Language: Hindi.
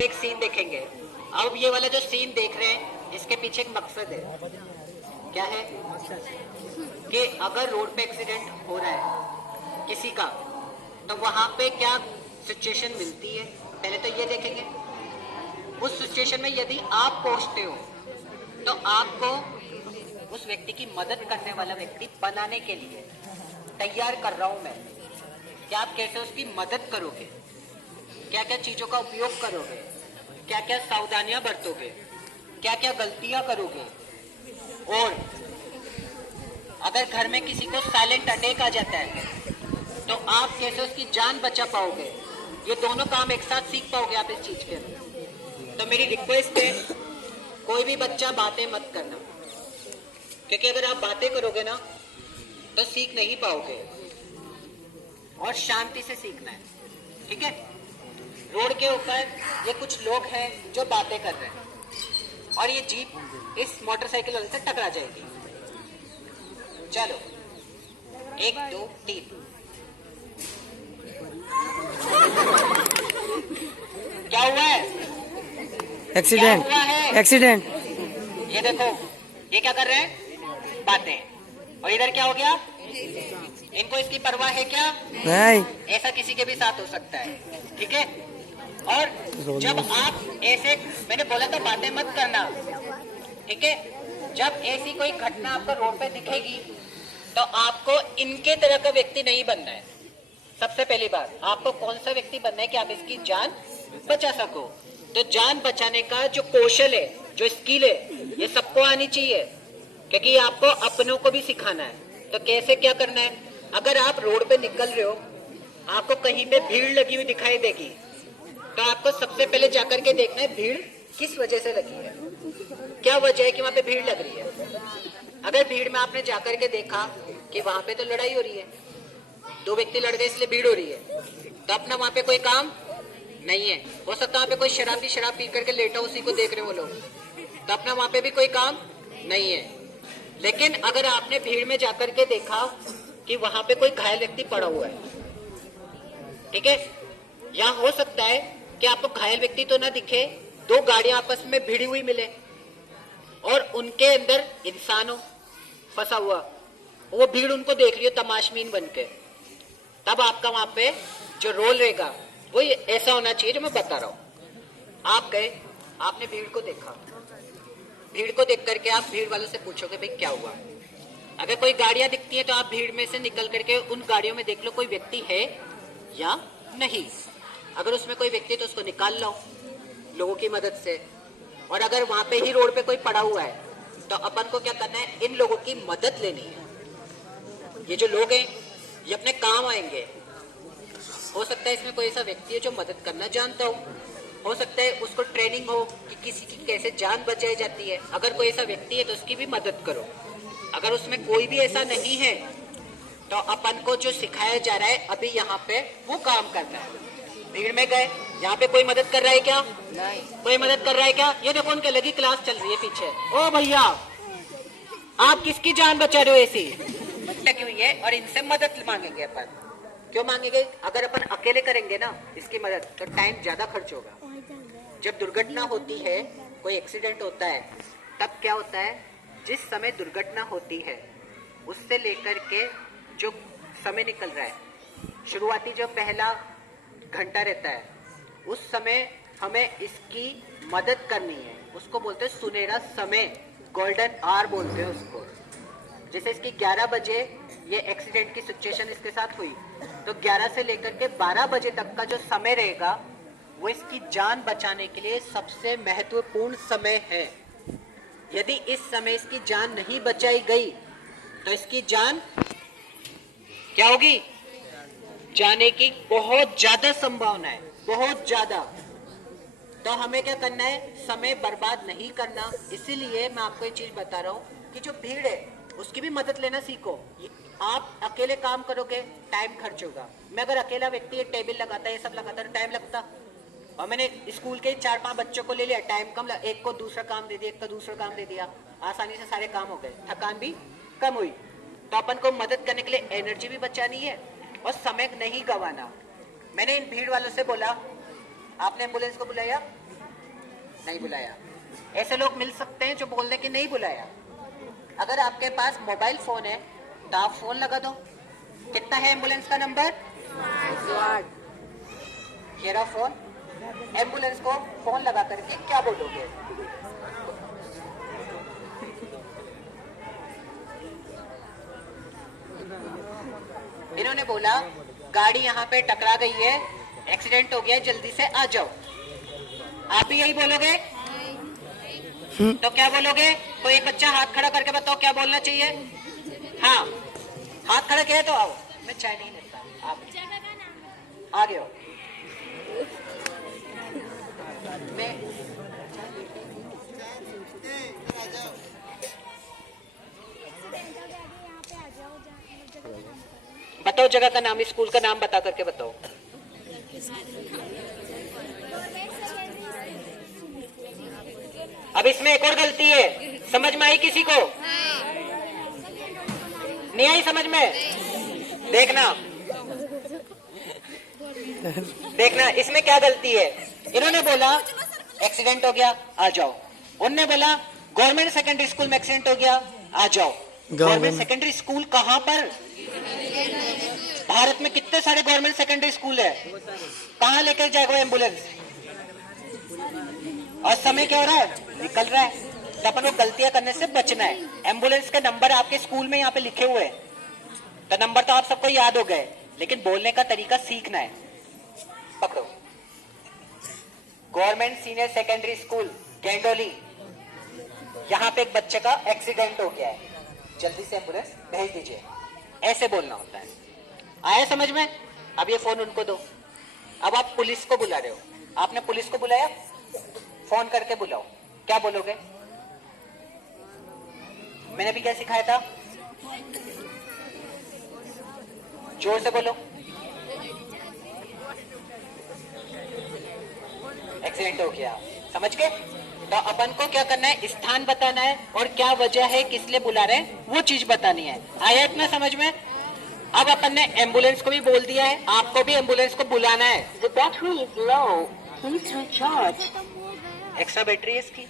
एक सीन देखेंगे। अब ये वाला जो सीन देख रहे हैं इसके पीछे एक मकसद है। क्या है कि अगर रोड पे एक्सीडेंट हो रहा है किसी का, तो वहां पे क्या सिचुएशन मिलती है, पहले तो ये देखेंगे। उस सिचुएशन में यदि आप पहुंचते हो तो आपको उस व्यक्ति की मदद करने वाला व्यक्ति बनाने के लिए तैयार कर रहा हूं मैं कि आप कैसे उसकी मदद करोगे, क्या क्या चीजों का उपयोग करोगे, क्या क्या सावधानियां बरतोगे, क्या क्या गलतियां करोगे, और अगर घर में किसी को साइलेंट अटैक आ जाता है तो आप कैसे उसकी जान बचा पाओगे। ये दोनों काम एक साथ सीख पाओगे आप इस चीज के अंदर। तो मेरी रिक्वेस्ट है, कोई भी बच्चा बातें मत करना, क्योंकि अगर आप बातें करोगे ना तो सीख नहीं पाओगे, और शांति से सीखना है, ठीक है। रोड के ऊपर ये कुछ लोग हैं जो बातें कर रहे हैं और ये जीप इस मोटरसाइकिल वाले से टकरा जाएगी। चलो 1 2 3। क्या हुआ है? एक्सीडेंट, क्या हुआ है? एक्सीडेंट। ये देखो, ये क्या कर रहे हैं? बातें। और इधर क्या हो गया? इनको इसकी परवाह है क्या? नहीं। ऐसा किसी के भी साथ हो सकता है, ठीक है। और जब आप ऐसे, मैंने बोला था बातें मत करना, ठीक है। जब ऐसी कोई घटना आपको रोड पे दिखेगी तो आपको इनके तरह का व्यक्ति नहीं बनना है। सबसे पहली बात, आपको कौन सा व्यक्ति बनना है कि आप इसकी जान बचा सको। तो जान बचाने का जो कौशल है, जो स्किल है, ये सबको आनी चाहिए, क्योंकि आपको अपनों को भी सिखाना है। तो कैसे क्या करना है? अगर आप रोड पे निकल रहे हो, आपको कहीं पे भीड़ लगी हुई दिखाई देगी, तो आपको सबसे पहले जाकर के देखना है भीड़ किस वजह से लगी है, क्या वजह है कि वहां पे भीड़ लग रही है। अगर भीड़ में आपने जाकर के देखा कि वहां पे तो लड़ाई हो रही है, 2 व्यक्ति लड़ गए इसलिए भीड़ हो रही है, तो अपना वहां पे कोई काम नहीं है। हो सकता है वहां पे कोई शराब पी करके लेटा, उसी को देख रहे वो लोग, तो अपना वहां पे भी कोई काम नहीं है। लेकिन अगर आपने भीड़ में जाकर के देखा कि वहां पे कोई घायल व्यक्ति पड़ा हुआ है, ठीक है, यहाँ हो सकता है कि आपको घायल व्यक्ति तो ना दिखे, 2 गाड़ियां आपस में भिड़ी हुई मिले और उनके अंदर इंसान हो फंसा हुआ, वो भीड़ उनको देख रही हो तमाशबीन बन के, तब आपका वहां पे जो रोल रहेगा वो ऐसा होना चाहिए जो मैं बता रहा हूं। आप गए, आपने भीड़ को देखा, भीड़ को देख करके आप भीड़ वालों से पूछोगे भाई क्या हुआ। अगर कोई गाड़ियां दिखती है तो आप भीड़ में से निकल करके उन गाड़ियों में देख लो कोई व्यक्ति है या नहीं। अगर उसमें कोई व्यक्ति है तो उसको निकाल लो लोगों की मदद से, और अगर वहां पे ही रोड पे कोई पड़ा हुआ है तो अपन को क्या करना है, इन लोगों की मदद लेनी है। ये जो लोग हैं ये अपने काम आएंगे। हो सकता है इसमें कोई ऐसा व्यक्ति है जो मदद करना जानता हो सकता है उसको ट्रेनिंग हो कि किसी की कैसे जान बचाई जाती है। अगर कोई ऐसा व्यक्ति है तो उसकी भी मदद करो। अगर उसमें कोई भी ऐसा नहीं है तो अपन को जो सिखाया जा रहा है अभी यहाँ पे वो काम करना है। भीड़ में गए, यहाँ पे कोई मदद कर रहा है क्या? नहीं। कोई मदद कर रहा है क्या? ये देखो उनके लगी क्लास चल रही है पीछे। ओ भैया, आप किसकी जान बचा रहे हो? ऐसी लगी हुई है और इनसे मदद मांगेंगे अपन। क्यों मांगेंगे? अगर अपन अकेले करेंगे ना इसकी मदद तो टाइम ज्यादा खर्च होगा। जब दुर्घटना होती है, कोई एक्सीडेंट होता है, तब क्या होता है, जिस समय दुर्घटना होती है उससे लेकर के जो समय निकल रहा है, शुरुआती जो पहला घंटा रहता है, उस समय हमें इसकी मदद करनी है। उसको बोलते हैं सुनहरा समय, गोल्डन आवर बोलते हैं उसको। जैसे इसकी 11 बजे ये एक्सीडेंट की सिचुएशन इसके साथ हुई, तो 11 से लेकर के 12 बजे तक का जो समय रहेगा वो इसकी जान बचाने के लिए सबसे महत्वपूर्ण समय है। यदि इस समय इसकी जान नहीं बचाई गई तो इसकी जान क्या होगी? जाने की बहुत ज्यादा संभावना है, बहुत ज्यादा। तो हमें क्या करना है, समय बर्बाद नहीं करना। इसीलिए मैं आपको ये चीज बता रहा हूँ कि जो भीड़ है उसकी भी मदद लेना सीखो। आप अकेले काम करोगे टाइम खर्च होगा। मैं अगर अकेला व्यक्ति ये टेबल लगाता, ये सब लगाता तो टाइम लगता, और मैंने स्कूल के 4-5 बच्चों को ले लिया, टाइम कम, एक को दूसरा काम दे दिया, एक को दूसरा काम दे दिया, आसानी से सारे काम हो गए, थकान भी कम हुई। तो अपन को मदद करने के लिए एनर्जी भी बचानी है और समय नहीं गंवाना। मैंने इन भीड़ वालों से बोला आपने एम्बुलेंस को बुलाया? नहीं बुलाया। ऐसे लोग मिल सकते हैं जो बोल दें कि नहीं बुलाया। अगर आपके पास मोबाइल फोन है तो आप फोन लगा दो। कितना है एम्बुलेंस का नंबर? 8। ये रहा फोन। एम्बुलेंस को फोन लगा करके क्या बोलोगे? इन्होंने बोला गाड़ी यहाँ पे टकरा गई है, एक्सीडेंट हो गया है, जल्दी से आ जाओ। आप भी यही बोलोगे? तो क्या बोलोगे? तो एक बच्चा हाथ खड़ा करके बताओ क्या बोलना चाहिए। हाँ, हाथ खड़ा किया तो आओ। मैं चाय नहीं लेता, आप आगे हो। मैं बताओ जगह का नाम, स्कूल का नाम बता करके बताओ। अब इसमें एक और गलती है, समझ में आई किसी को? नहीं आई समझ में? देखना देखना इसमें क्या गलती है। इन्होंने बोला एक्सीडेंट हो गया, आ जाओ। उनने बोला गवर्नमेंट सेकेंडरी स्कूल में एक्सीडेंट हो गया, आ जाओ। गवर्नमेंट सेकेंडरी स्कूल कहाँ पर? भारत में कितने सारे गवर्नमेंट सेकेंडरी स्कूल है, कहाँ लेकर जाएगा एम्बुलेंस? और समय क्या हो रहा है? निकल रहा है। तो अपन को गलतियां करने से बचना है। एम्बुलेंस के नंबर आपके स्कूल में यहाँ पे लिखे हुए हैं, तो नंबर तो आप सबको याद हो गए, लेकिन बोलने का तरीका सीखना है। पकड़ो, गवर्नमेंट सीनियर सेकेंडरी स्कूल गेंडोली, यहाँ पे एक बच्चे का एक्सीडेंट हो गया है, जल्दी से एम्बुलेंस भेज दीजिए। ऐसे बोलना होता है। आया समझ में? अब ये फोन उनको दो। अब आप पुलिस को बुला रहे हो, आपने पुलिस को बुलाया, फोन करके बुलाओ, क्या बोलोगे? मैंने भी क्या सिखाया था? जोर से बोलो। एक्सीडेंट हो गया, समझ गए? तो अपन को क्या करना है? स्थान बताना है और क्या वजह है, किस लिए बुला रहे हैं, वो चीज बतानी है। आया इतना समझ में? अब अपन ने एम्बुलेंस को भी बोल दिया है, आपको भी एम्बुलेंस को बुलाना है। The battery is low. Please recharge. Extra battery है इसकी।